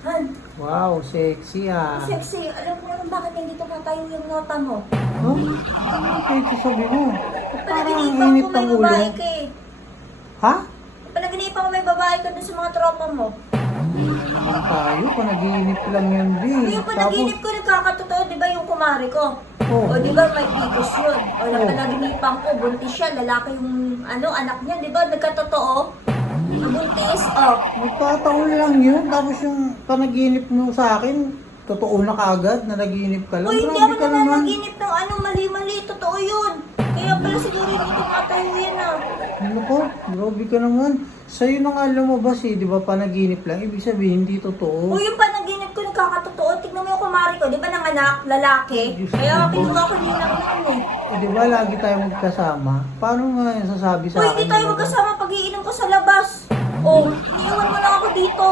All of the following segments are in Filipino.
Han, Wow, sexy ah. sexy. Alam mo naman bakit hindi tumatayo yung nota mo? Huh? Ano ang pinagsasabi mo? Parang Panaginipan init ko ulo. babae ka eh. Ha? Panaginipan ko may babae ka dun sa mga tropa mo. Ano naman tayo? Panaginip lang yan, B. Yung panaginip ko nagkakatotoo, di ba yung kumari ko? Oo. O di ba may picos yun? O na Oo. panaginipan ko, buntis siya, lalaki yung ano, anak niya, di ba? Nagkatotoo? Nabuntis, o. Magkataon lang yun. Tapos yung panaginip mo sa akin, totoo na kaagad na naginip ka lang. O hindi Grabe ako ka naman. nananaginip ng ano, mali-mali, totoo yun. Kaya pala siguro hindi tumatayo yan ah. Ano ko? Grabe ka naman. Sa'yo na nga lumabas eh, di ba? Panaginip lang. Ibig sabihin, hindi totoo. yung panaginip ko nagkakatotoo, tignan mo yung kumari ko, di ba ng anak, lalaki? Diyos Kaya ko. kinuha ko ninang noon eh. Eh, di ba lagi tayo magkasama? Paano nga yung sasabi sa O akin? hindi tayo ba? magkasama pag-iinom ko sa labas. O, iniiwan mo lang ako dito.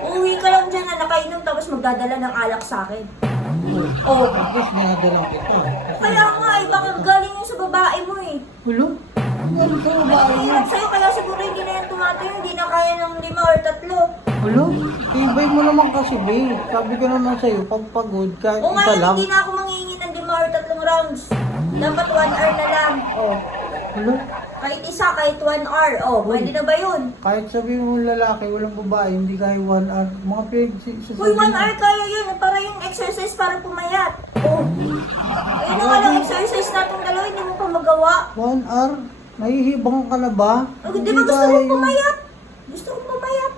Uuwi ka lang dyan na nakainom tapos magdadala ng alak sa akin. Oh, O, at least dinadalang kita. kaya nga eh, baka galing yun sa babae mo eh. Hulo? Ano ka May ba? hirap sa'yo kaya siguro hindi na yan tumatayo, hindi na kaya ng lima or tatlo. Hulo? Tibay mo naman kasi, babe. Sabi ko naman sa'yo, pag pagod ka, O isa ngayon, lang. hindi na ako mangingi ng lima or tatlong rounds. Dapat one hour na lang. O, Hulo? Kahit isa, kahit one hour. O, pwede na ba yun? Kahit sabihin mo lalaki, walang babae, hindi kaya one hour. Mga pinag Uy, one hour kaya yun. Para yung exercise para pumayat. Oh. Ayun na nga lang exercise natin dalawa, hindi mo pa magawa. One hour? Nahihibang ka na ba? Oh, di ba gusto mo pumayat? Gusto ko pumayat.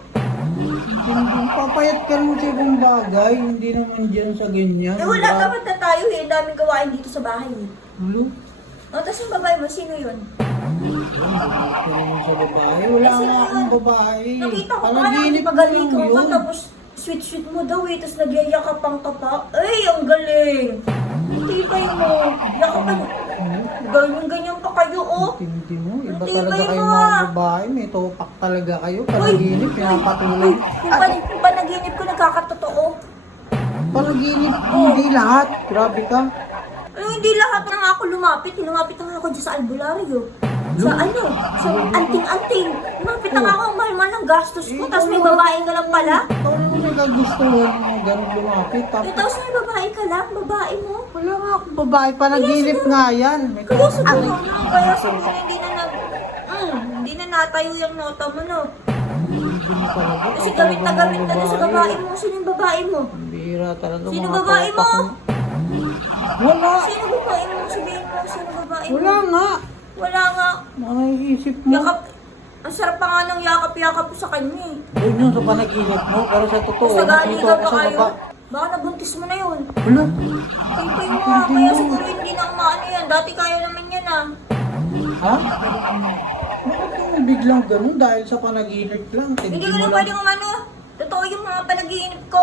Hindi, papayat ka naman sa ibang bagay, hindi naman dyan sa ganyan. Eh wala, dapat na tayo eh. Ang daming gawain dito sa bahay eh. Hulo? O, tapos yung babae mo, sino yun? Sa babae. Wala Kasi nga akong babae. Nakita ko pa Panaginip na ko lang ka, yun. tapos sweet-sweet mo daw eh, tapos nagyayakapang ka pa. Ay, ang galing! Tibay mo. Yakapan. Ganyan-ganyan pa kayo, oh. Tindi mo, iba Hindi, talaga iba kayo mo, mga ah. babae. May topak talaga kayo. Panaginip, pinapatuloy. uy, Kung pa, kung panaginip ko, nagkakatotoo. Panaginip, hindi lahat. Grabe ka. Ano, hindi lahat na nga ako lumapit. Lumapit na nga ako dyan sa albularyo. Sa ano? Sa anting-anting. Lumapit na nga ako. Ang mahal ng gastos ko. Tapos may babae ka lang pala. Ikaw naman may kagustuhan mo ganun lumapit. Eh, Tapos, tapos may babae ka lang. Babae mo. wala nga akong babae. Panaginip nga yan. May Kaya siguro, ano, kaya siguro hindi na nag... Mm, hindi na natayo yung nota mo, no? Hindi mo talaga. Kasi Ikaw gamit na talaga gamit ka na sa babae mo. Sino yung babae mo? Ang Bihira talaga. Sino mga babae mo? topak Wala. Sino babae mo? Sabihin mo, sino babae mo? Wala nga. Wala nga. Naiisip mo. Yakap, ang sarap pa nga ng yakap-yakap ko sa kanya eh. Yun yun sa panaginip mo. Pero sa totoo, nagali nakita ka ko pa sa kayo. baba. Baka nabuntis mo na yun. Wala. Tipay mo nga, kaya siguro hindi na umaano yan. Dati kaya naman yan ah. Ha? Bakit yung biglang ganun dahil sa panaginip lang? Hindi ko na pwedeng umano. Totoo yung mga panaginip ko.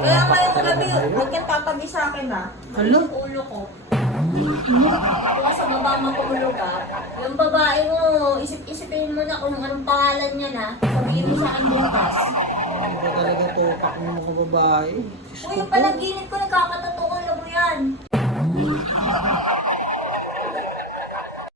Kaya ngayong gabi, huwag kang tatabi sa akin ah. Yung ulo ko. Dito ka sa baba matulog ah. Yung babae mo, isip-isipin mo na kung anong pangalan niya na. Sabihin mo sa akin bukas. Iba talaga topak ng mga babae. Uy, yung panaginip ko nagkakatotoo, alam mo yan.